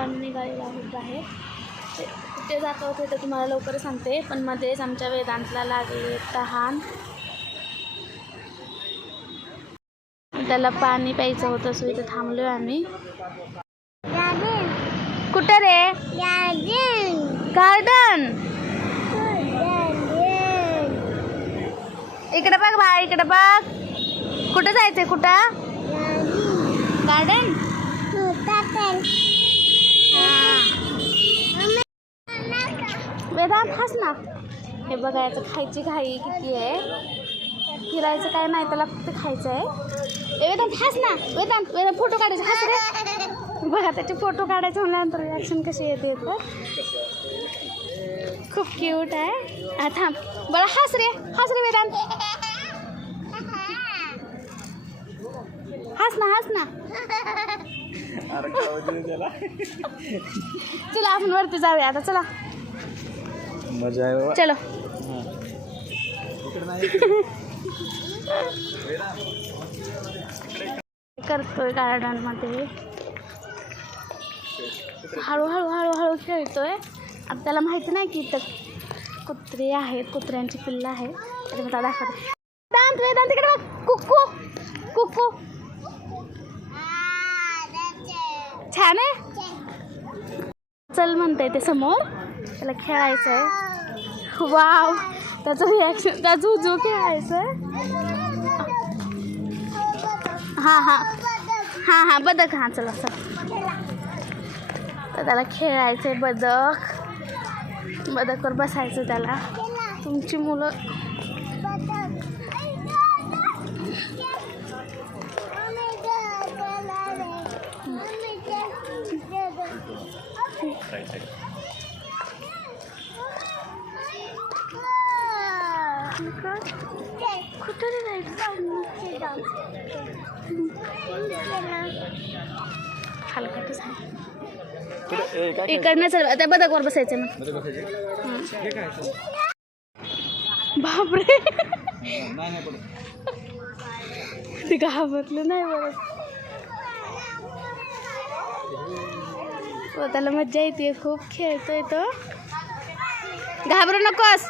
आम्ही निघालेलो आहोत बाहेर. कुठे जात होते ते तुम्हाला लवकर सांगते, पण मध्येच आमच्या वेदांतला लागले तहान. त्याला पाणी प्यायचं होतं, सो इथे थांबलोय आम्ही. कुठं रे? गार्डन. इकडे बघ बाळ, इकडे बघ. कुठं जायचंय? कुठं? गार्डन. वेदांत हस ना. हे बघा, याचं खायची घाई किती आहे. फिरायचं काय नाही, त्याला फक्त खायचं आहे. वेदांत हस ना. वेदांत फोटो काढायचे. हस रे. बघा, त्याचे फोटो काढायचे म्हणल्यानंतर रिॲक्शन कशी येते तर खूप क्यूट आहे. थांब बरं, हस रे वेदांत. हस ना. चला आपण वरती जाऊया आता. चला मजा आहे. चलो. करतोय गार्डन मध्ये. हळूहळू खेळतोय. आता त्याला माहिती नाही की इथं कुत्री आहेत, कुत्र्यांची पिल्लं आहेत. तर मला दाखवते. वेदांत तिकडे बघ. कुक्कू छान आहे. चल म्हणते ते समोर. त्याला खेळायचं आहे. वाव, त्याचं रिॲक्शन. त्या झुझू खेळायचं आहे. हां बदक. हां चला. तर त्याला खेळायचं आहे. बदकवर बसायचं त्याला. तुमची मुलं कुठे हलकटच आहे. इकडनं चल. त्या बदकवर बसायचं मग. बापरे, ते घाबरलं नाही बरं. त्याला मज्जा येते खूप. खेळतोय तो. घाबरू नकोस.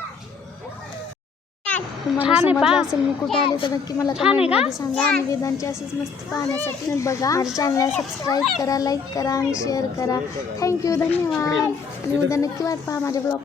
तुम्हाला समजलं असेल मी कुठे आले तर नक्की मला कमेंटमध्ये सांगा. आणि वेदांची अशीच मस्त पाहण्यासाठी बघा माझ्या चॅनलला सबस्क्राईब करा, लाईक करा आणि शेअर करा. थँक्यू, धन्यवाद. आणि उद्या नक्की वाट पहा माझ्या ब्लॉग.